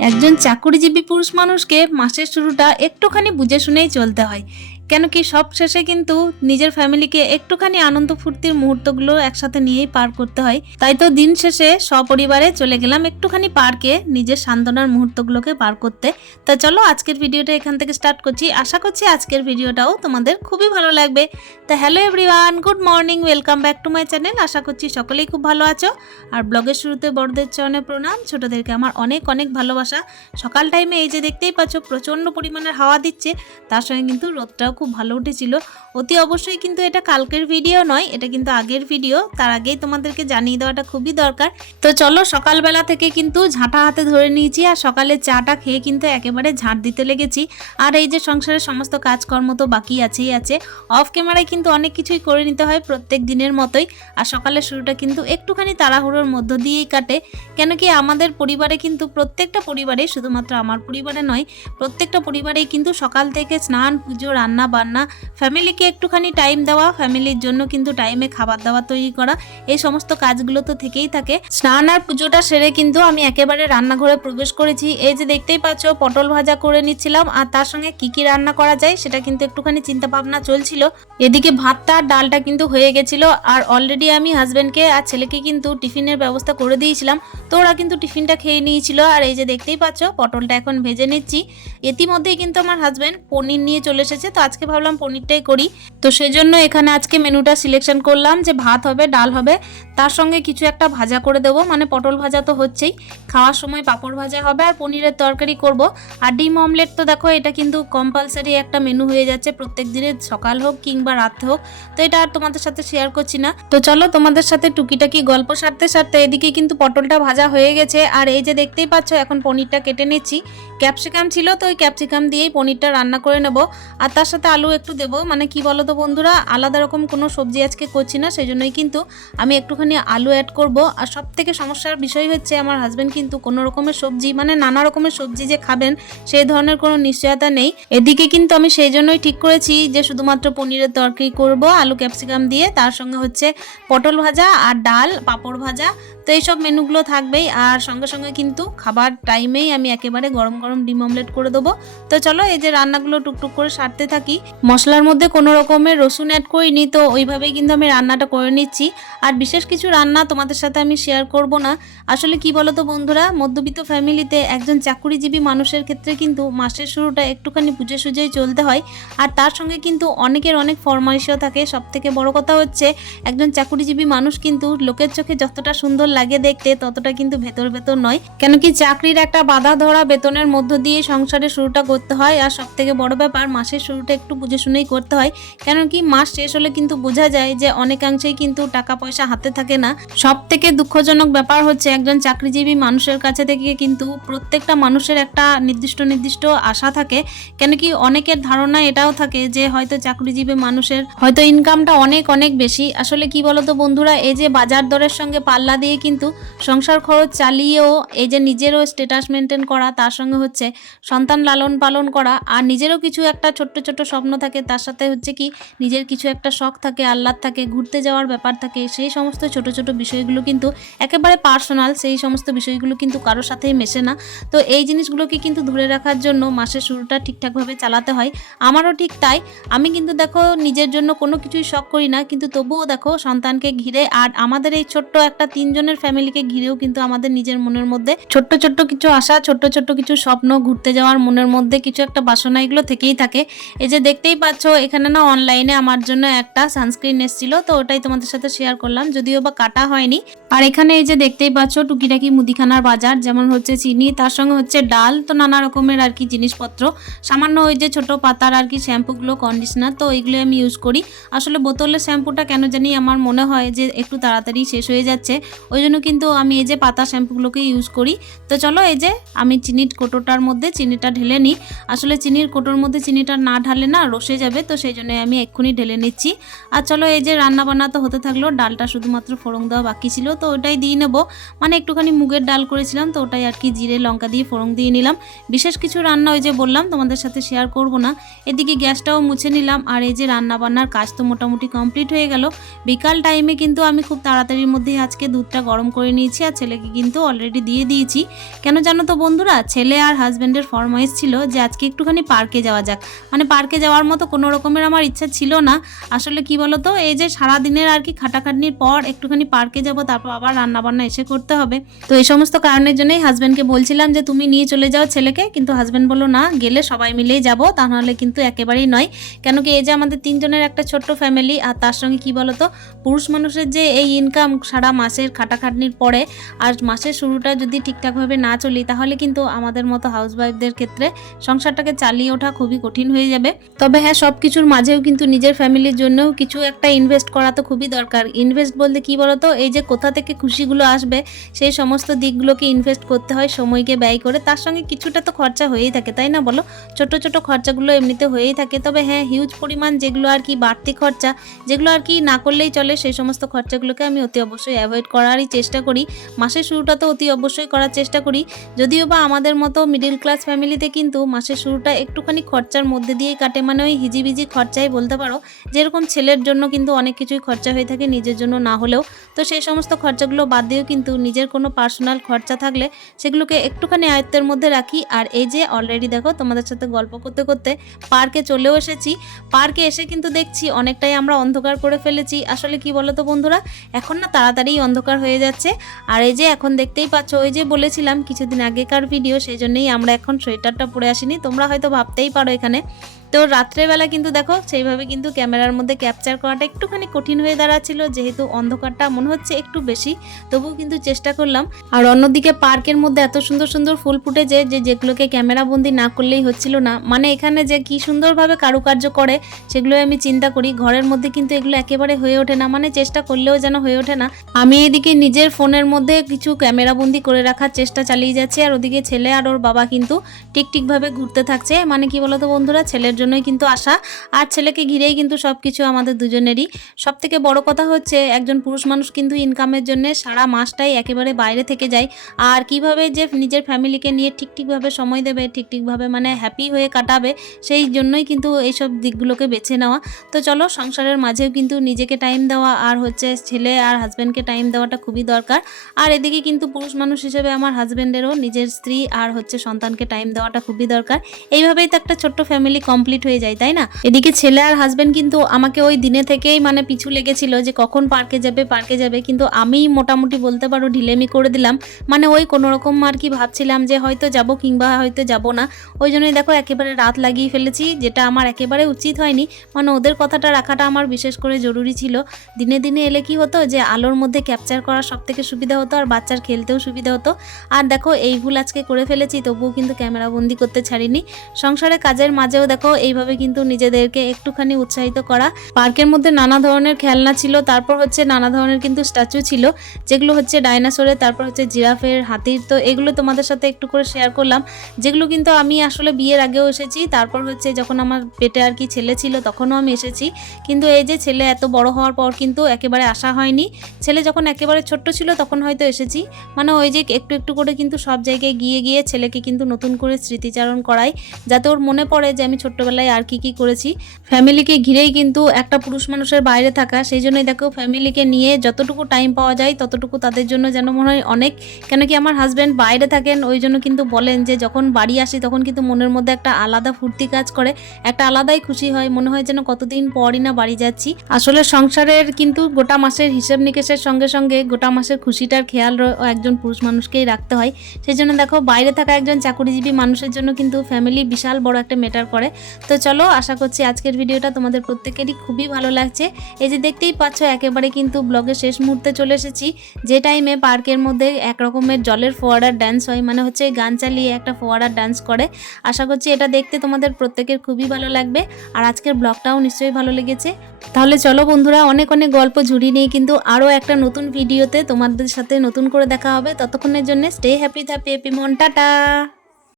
একজন চাকুরিজীবী পুরুষ মানুষকে মাসের শুরুটা একটুখানি বুঝে শুনেই চলতে হয়। কেন কি সব শেষে কিন্তু নিজের ফ্যামিলিকে একটুখানি আনন্দ ফুর্তির মুহূর্তগুলো একসাথে নিয়েই পার করতে হয়। তাই তো দিন শেষে সপরিবারে চলে গেলাম একটুখানি পার্কে নিজের সান্ত্বনার মুহূর্তগুলোকে পার করতে। তা চলো আজকের ভিডিওটা এখান থেকে স্টার্ট করছি। আশা করছি আজকের ভিডিওটাও তোমাদের খুবই ভালো লাগবে। তা hello everyone, good morning, welcome back to my channel. আশা করছি সকলেই খুব ভালো আছো। আর ব্লগের শুরুতে বড়দের চরণে প্রণাম, ছোটদেরকে আমার অনেক অনেক ভালোবাসা। সকাল টাইমে এই যে দেখতেই পাচ্ছ, প্রচণ্ড পরিমাণের হাওয়া দিচ্ছে, তার সঙ্গে কিন্তু রোদটাও খুব ভালো উঠেছিল। অতি অবশ্যই কিন্তু এটা কালকের ভিডিও নয়, এটা কিন্তু আগের ভিডিও তার আগেই তোমাদেরকে জানিয়ে দেওয়াটা খুবই দরকার। তো চলো, সকালবেলা থেকে কিন্তু ঝাঁটা হাতে ধরে নিয়েছি আর সকালে চাটা খেয়ে কিন্তু একেবারে ঝাঁট দিতে লেগেছি। আর এই যে সংসারের সমস্ত কাজকর্ম তো বাকি আছেই আছে অফ ক্যামেরায় কিন্তু অনেক কিছুই করে নিতে হয় প্রত্যেক দিনের মতোই। আর সকালের শুরুটা কিন্তু একটুখানি তাড়াহুড়োর মধ্য দিয়েই কাটে। কেন কি আমাদের পরিবারে কিন্তু প্রত্যেকটা পরিবারে, শুধুমাত্র আমার পরিবারে নয়, প্রত্যেকটা পরিবারেই কিন্তু সকাল থেকে স্নান, পুজো, রান্না বান্না ফ্যামিলিকে একটুখানি টাইম দেওয়া ফ্যামিলির জন্য কিন্তু টাইমে খাবার দাবার তৈরি করা, এই সমস্ত কাজগুলো তো থেকেই থাকে। স্নান আর পুজোটা সেরে কিন্তু আমি একেবারে রান্নাঘরে প্রবেশ করেছি। এই যে দেখতেই পাচ্ছ, পটল ভাজা করে নিচ্ছিলাম, আর তার সঙ্গে কি কি রান্না করা যায় সেটা কিন্তু একটুখানি চিন্তা ভাবনা চলছিল। এদিকে ভাতটা আর ডালটা কিন্তু হয়ে গেছিল, আর অলরেডি আমি হাজবেন্ডকে আর ছেলেকে কিন্তু টিফিনের ব্যবস্থা করে দিয়েছিলাম। তো ওরা কিন্তু টিফিনটা খেয়ে নিয়েছিল, আর এই যে দেখতেই পাচ্ছ, পটলটা এখন ভেজে নিচ্ছি। ইতিমধ্যেই কিন্তু আমার হাজবেন্ড পনির নিয়ে চলে এসেছে, তো আজকে ভাবলাম পনিরটাই করি। তো সেই জন্য এখানে আজকে মেনুটা সিলেকশন করলাম যে ভাত হবে, ডাল হবে। তার সঙ্গে কিছু একটা ভাজা করে দেবো মানে পটল ভাজা তো হচ্ছেই। খাওয়ার সময় পাঁপড় ভাজা হবে আর পনিরের তরকারি করব। আর ডিম অমলেট তো দেখো, এটা কিন্তু কম্পালসারি একটা মেনু হয়ে যাচ্ছে। প্রত্যেক দিনের সকাল হোক কিংবা রাত হোক। তো এটা আর তোমাদের সাথে শেয়ার করছি না। তো চলো তোমাদের সাথে টুকিটাকি গল্প সারতে সারতে এদিকে কিন্তু পটলটা ভাজা হয়ে গেছে। আর এই যে দেখতেই পাচ্ছ, এখন পনিরটা কেটে নিচ্ছি। ক্যাপসিকাম ছিল, তো ওই ক্যাপসিকাম দিয়েই পনিরটা রান্না করে নেব। আর তার সাথে আলু একটু দেবো মানে কি বলো তো বন্ধুরা, আলাদা রকম কোনো সবজি আজকে করছি না সেই জন্যই কিন্তু আমি একটুখানি আলু অ্যাড করব। আর সব থেকে সমস্যার বিষয় হচ্ছে, আমার হাজব্যান্ড কিন্তু কোনো রকমের সবজি মানে নানা রকমের সবজি যে খাবেন, সেই ধরনের কোনো নিশ্চয়তা নেই। এদিকে কিন্তু আমি সেই জন্যই ঠিক করেছি যে, শুধুমাত্র পনিরের তরকারি করব, আলু ক্যাপসিকাম দিয়ে। তার সঙ্গে হচ্ছে পটল ভাজা আর ডাল, পাঁপড় ভাজা। তো এইসব মেনুগুলো থাকবেই। আর সঙ্গে সঙ্গে কিন্তু খাবার টাইমেই আমি একেবারে গরম গরম ডিম অমলেট করে দেবো। তো চলো এই যে রান্নাগুলো টুকটুক করে সারতে থাকি। মশলার মধ্যে কোনো রকমের রসুন অ্যাড করিনি, তো ওইভাবেই কিন্তু আমি রান্নাটা করে নিচ্ছি। আর বিশেষ কিছু রান্না তোমাদের সাথে আমি শেয়ার করব না। আসলে কি বলো তো বন্ধুরা, মধ্যবিত্ত ফ্যামিলিতে একজন চাকুরিজীবী মানুষের ক্ষেত্রে কিন্তু মাসের শুরুটা একটুখানি বুঝে সুঝেই চলতে হয়। আর তার সঙ্গে কিন্তু অনেকের অনেক ফরমাইশও থাকে। সব থেকে বড় কথা হচ্ছে, একজন চাকুরিজীবী মানুষ কিন্তু লোকের চোখে যতটা সুন্দর লাগে দেখতে, ততটা কিন্তু ভেতর ভেতর নয়। কেন কি চাকরির একটা বাধা ধরা বেতনের মধ্য দিয়ে সংসারের শুরুটা করতে হয়। আর সব থেকে বড় ব্যাপার, মাসের শুরুটা একটু বুঝে শুনেই করতে হয়। কেন কি মাস শেষ হলে কিন্তু বোঝা যায় যে অনেকাংশেই কিন্তু টাকা পয়সা হাতে থাকে না। সব থেকে দুঃখজনক ব্যাপার হচ্ছে একজন চাকরিজীবী মানুষের কাছে থেকে কিন্তু প্রত্যেকটা মানুষের একটা নির্দিষ্ট নির্দিষ্ট আশা থাকে। কেন কি অনেকের ধারণা এটাও থাকে যে হয়তো চাকরিজীবী মানুষের হয়তো ইনকামটা অনেক অনেক বেশি। আসলে কি বলতো বন্ধুরা, এই যে বাজার দরের সঙ্গে পাল্লা দিয়ে কিন্তু সংসার খরচ চালিয়েও এই যে নিজেরও স্ট্যাটাস মেনটেন করা, তার সঙ্গে হচ্ছে সন্তান লালন পালন করা আর নিজেরও কিছু একটা ছোট্ট ছোট্ট স্বপ্ন থাকে, তার সাথে হচ্ছে কি নিজের কিছু একটা শখ থাকে, আহ্লাদ থাকে, ঘুরতে যাওয়ার ব্যাপার থাকে, সেই সমস্ত ছোট ছোট বিষয়গুলো কিন্তু একেবারে পার্সোনাল সেই সমস্ত বিষয়গুলো কিন্তু কারোর সাথেই মেশে না। তো এই জিনিসগুলোকে কিন্তু ধরে রাখার জন্য মাসের শুরুটা ঠিকঠাকভাবে চালাতে হয়। আমারও ঠিক তাই। আমি কিন্তু দেখো নিজের জন্য কোনো কিছুই শখ করি না, কিন্তু তবুও দেখো সন্তানকে ঘিরে আর আমাদের এই ছোট্ট একটা তিনজনের ফ্যামিলিকে ঘিরেও কিন্তু আমাদের নিজের মনের মধ্যে ছোট্ট ছোট্ট কিছু আশা, ছোট্ট ছোট্ট কিছু স্বপ্ন ঘুরতে যাওয়ার মনের মধ্যে কিছু একটা বাসনা এগুলো থেকেই থাকে। এই যে দেখতেই পাচ্ছ, এখানে না অনলাইনে আমার জন্য একটা সানস্ক্রিন এসেছিল, তো ওটাই তোমাদের সাথে শেয়ার করলাম, যদিও বা কাটা হয়নি। আর এখানে এই যে দেখতেই পাচ্ছ টুকিটাকি মুদিখানার বাজার, যেমন হচ্ছে চিনি, তার সঙ্গে হচ্ছে ডাল, তো নানা রকমের আর কি জিনিসপত্র। সামান্য ওই যে ছোট পাতার আর কি শ্যাম্পুগুলো কন্ডিশনার তো এইগুলো আমি ইউজ করি। আসলে বোতলের শ্যাম্পুটা কেন জানি আমার মনে হয় যে একটু তাড়াতাড়ি শেষ হয়ে যাচ্ছে। ওই জন্য কিন্তু আমি এই যে পাতা শ্যাম্পুগুলোকে ইউজ করি। তো চলো এই যে আমি চিনির কোটোটার মধ্যে চিনিটা ঢেলে নিই। আসলে চিনির কোটোর মধ্যে চিনিটা না ঢালে না রসে যাবে, তো সেই জন্য আমি এক্ষুনি ঢেলে নিচ্ছি। আর চলো এই যে রান্না বান্না তো হতে থাকল, ডালটা শুধুমাত্র ফোড়ন দেওয়া বাকি ছিল তো ওটাই দিয়ে নেব। মানে একটুখানি মুগের ডাল করেছিলাম, তো ওটাই আর কি জিরে, লঙ্কা দিয়ে ফোড়ন দিয়ে নিলাম। বিশেষ কিছু রান্না ওই যে বললাম, তোমাদের সাথে শেয়ার করব না। এদিকে গ্যাসটাও মুছে নিলাম, আর এই যে রান্না বান্নার কাজ তো মোটামুটি কমপ্লিট হয়ে গেল। বিকাল টাইমে কিন্তু আমি খুব তাড়াতাড়ির মধ্যেই আজকে দুধটা গরম করে নিয়েছি, আর ছেলেকে কিন্তু অলরেডি দিয়ে দিয়েছি। কেন জানো তো বন্ধুরা, ছেলে আর হাজব্যান্ডের ফরমাইশ ছিল যে আজকে একটুখানি পার্কে যাওয়া যাক। মানে পার্কে যাওয়ার মতো কোনো রকমের আমার ইচ্ছা ছিল না। আসলে কি বলো তো এই যে সারাদিনের আর কি খাটাখাটনির পর একটুখানি পার্কে যাব, তারপর আবার রান্না বান্না এসে করতে হবে। তো এই সমস্ত কারণের জন্যই হাজব্যান্ডকে বলছিলাম যে, তুমি নিয়ে চলে যাও ছেলেকে। কিন্তু হাজব্যান্ড বলল, না, গেলে সবাই মিলেই যাব। তা নাহলে কিন্তু একেবারেই নয়। কেন কি এই যে আমাদের তিনজনের একটা ছোট্ট ফ্যামিলি আর তার সঙ্গে কি বলো তো পুরুষ মানুষের যে এই ইনকাম সারা মাসের খাটাখাটনির পরে, আর মাসের শুরুটা যদি ঠিকঠাকভাবে না চলি, তাহলে কিন্তু আমাদের মতো হাউসওয়াইফদের ক্ষেত্রে সংসারটাকে চালিয়ে ওঠা খুবই কঠিন হয়ে যাবে। তবে হ্যাঁ সব কিছুর মাঝেও কিন্তু নিজের ফ্যামিলির জন্যও কিছু একটা ইনভেস্ট করা তো খুবই দরকার। ইনভেস্ট বলতে কি বলতো, এই যে কোথা থেকে খুশিগুলো আসবে, সেই সমস্ত দিকগুলোকে ইনভেস্ট করতে হয়, সময়কে ব্যয় করে। তার সঙ্গে কিছুটা তো খরচা হয়েই থাকে, তাই না বলো? ছোট ছোট খরচাগুলো এমনিতে হয়েই থাকে। তবে হ্যাঁ হিউজ পরিমাণ যেগুলো আর কি বাড়তি খরচা, যেগুলো আর কি না করলেই চলে, সেই সমস্ত খরচাগুলোকে আমি অতি অবশ্যই অ্যাভয়েড করারই চেষ্টা করি। মাসের শুরুটা তো অতি অবশ্যই করার চেষ্টা করি। যদিও বা আমাদের মতো মিডিল ক্লাস ফ্যামিলিতে কিন্তু মাসের শুরুটা একটুখানি খরচার মধ্যে দিয়েই কাটে। মানে ওই হিজিবিজি খরচাই বলতে পারো, যেরকম ছেলের জন্য কিন্তু অনেক কিছুই খরচা হয়ে থাকে, নিজের জন্য না হলেও। তো সেই সমস্ত খরচাগুলো বাদ দিয়েও কিন্তু নিজের কোনো পার্সোনাল খরচা থাকলে সেগুলোকে একটুখানি আয়ত্তের মধ্যে রাখি। আর এই যে অলরেডি দেখো তোমাদের সাথে গল্প করতে করতে পার্কে চলেও এসেছি। পার্কে এসে কিন্তু দেখছি অনেকটাই আমরা অন্ধকার করে ফেলেছি। আসলে কি বলো তো বন্ধুরা? এখন না তাড়াতাড়ি অন্ধকার হয়ে যাচ্ছে। আর এই যে এখন দেখতেই পাচ্ছ, ওই যে বলেছিলাম কিছুদিন আগেকার ভিডিও সেই জন্যই আমরা এখন সোয়েটারটা পরে আসিনি। তোমরা হয়তো ভাবতেই পারো এখানে তো রাত্রেবেলা কিন্তু দেখো, সেইভাবে কিন্তু ক্যামেরার মধ্যে ক্যাপচার করাটা একটুখানি কঠিন হয়ে দাঁড়াচ্ছিল, যেহেতু অন্ধকারটা মনে হচ্ছে একটু বেশি, তবুও কিন্তু চেষ্টা করলাম। আর অন্যদিকে পার্কের মধ্যে এত সুন্দর সুন্দর ফুল ফুটেছে যে যেগুলোকে ক্যামেরা বন্দি না করলেই হচ্ছিল না। মানে এখানে যে কি সুন্দরভাবে কারুকার্য করে সেগুলো আমি চিন্তা করি। ঘরের মধ্যে কিন্তু এগুলো একেবারে হয়ে ওঠে না মানে চেষ্টা করলেও যেন হয়ে ওঠে না। আমি এদিকে নিজের ফোনের মধ্যে কিছু ক্যামেরা বন্দি করে রাখার চেষ্টা চালিয়ে যাচ্ছি, আর ওদিকে ছেলে আর ওর বাবা কিন্তু টিকটিকভাবে ঘুরতে থাকছে। মানে কি বলতো বন্ধুরা, ছেলের জন্যই কিন্তু আসা আর ছেলেকে ঘিরেই কিন্তু সব কিছু আমাদের দুজনেরই। সব থেকে বড় কথা হচ্ছে, একজন পুরুষ মানুষ কিন্তু ইনকামের জন্য সারা মাসটাই একেবারে বাইরে থেকে যায়। আর কীভাবে যে নিজের ফ্যামিলিকে নিয়ে ঠিক ঠিকভাবে সময় দেবে, ঠিক ঠিকভাবে মানে হ্যাপি হয়ে কাটাবে, সেই জন্যই কিন্তু এইসব দিকগুলোকে বেছে নেওয়া। তো চলো, সংসারের মাঝেও কিন্তু নিজেকে টাইম দেওয়া আর হচ্ছে ছেলে আর হাজব্যান্ডকে টাইম দেওয়াটা খুবই দরকার। আর এদিকে কিন্তু পুরুষ মানুষ হিসেবে আমার হাজব্যান্ডেরও নিজের স্ত্রী আর হচ্ছে সন্তানকে টাইম দেওয়াটা খুবই দরকার। এইভাবেই তো একটা ছোট্ট ফ্যামিলি কমপ্লিট হয়ে যায়, তাই না? এদিকে ছেলে আর হাজব্যান্ড কিন্তু আমাকে ওই দিনে থেকেই মানে পিছু লেগেছিল যে কখন পার্কে যাবে পার্কে যাবে। কিন্তু আমি মোটামুটি বলতে পারো ঢিলেমি করে দিলাম। মানে ওই কোনো রকম আর কি ভাবছিলাম যে হয়তো যাব কিংবা হয়তো যাব না। ওই জন্যই দেখো একেবারে রাত লাগিয়ে ফেলেছি, যেটা আমার একেবারে উচিত হয়নি। মানে ওদের কথাটা রাখাটা আমার বিশেষ করে জরুরি ছিল। দিনে দিনে এলে কি হতো যে আলোর মধ্যে ক্যাপচার করা সব থেকে সুবিধা হতো আর বাচ্চার খেলতেও সুবিধা হতো। আর দেখো এই ভুল আজকে করে ফেলেছি, তবুও কিন্তু ক্যামেরা বন্দি করতে ছাড়িনি। সংসারে কাজের মাঝেও দেখো এইভাবে কিন্তু নিজেদেরকে একটুখানি উৎসাহিত করা। পার্কের মধ্যে নানা ধরনের খেলনা ছিল, তারপর হচ্ছে নানা ধরনের কিন্তু স্ট্যাচু ছিল, যেগুলো হচ্ছে ডাইনাসোরের তারপর হচ্ছে জিরাফের, হাতির, তো এগুলো তোমাদের সাথে একটু করে শেয়ার করলাম। যেগুলো কিন্তু আমি আসলে বিয়ের আগেও এসেছি, তারপর হচ্ছে যখন আমার পেটে আর কি ছেলে ছিল তখনও আমি এসেছি। কিন্তু এই যে ছেলে এত বড় হওয়ার পর কিন্তু একেবারে আসা হয়নি। ছেলে যখন একেবারে ছোট্ট ছিল তখন হয়তো এসেছি। মানে ওই যে একটু একটু করে কিন্তু সব জায়গায় গিয়ে গিয়ে ছেলেকে কিন্তু নতুন করে স্মৃতিচারণ করাই, যাতে ওর মনে পড়ে যে আমি ছোট্টবেলায় আর কি কি করেছি। ফ্যামিলিকে ঘিরেই কিন্তু একটা পুরুষ মানুষের বাইরে থাকা, সেই জন্যই দেখো ফ্যামিলিকে নিয়ে যতটুকু টাইম পাওয়া যায়, ততটুকু তাদের জন্য যেন মনে হয় অনেক। কেন কি আমার হাজব্যান্ড বাইরে থাকেন, ওই জন্য কিন্তু বলেন যে যখন বাড়ি আসি তখন কিন্তু মনের মধ্যে একটা আলাদা ফুর্তি কাজ করে, একটা আলাদাই খুশি হয়, মনে হয় যেন কতদিন পরই না বাড়ি যাচ্ছি। আসলে সংসারের কিন্তু গোটা মাসের হিসেব নিকেশের সঙ্গে সঙ্গে গোটা মাসের খুশিটার খেয়াল একজন পুরুষ মানুষকেই রাখতে হয়। সেই জন্য দেখো বাইরে থাকা একজন চাকুরিজীবী মানুষের জন্য কিন্তু ফ্যামিলি বিশাল বড় একটা ম্যাটার করে। তো চলো, আশা করছি আজকের ভিডিওটা তোমাদের প্রত্যেকেরই খুবই ভালো লাগছে। এই যে দেখতেই পাচ্ছ, একেবারে কিন্তু ব্লগের শেষ মুহূর্তে চলে এসেছি। যে টাইমে পার্কের মধ্যে এক রকমের জলের ফোয়ারার ডান্স হয় মানে হচ্ছে গান চালিয়ে একটা ফোয়ারার ডান্স করে। আশা করছি এটা দেখতে তোমাদের প্রত্যেকের খুবই ভালো লাগবে, আর আজকের ব্লগটাও নিশ্চয়ই ভালো লেগেছে। তাহলে চলো বন্ধুরা, অনেক অনেক গল্প ঝুড়ি নিয়ে কিন্তু আরও একটা নতুন ভিডিওতে তোমাদের সাথে নতুন করে দেখা হবে। ততক্ষণের জন্য স্টে হ্যাপি হ্যাপি হ্যাপি মন, টাটা!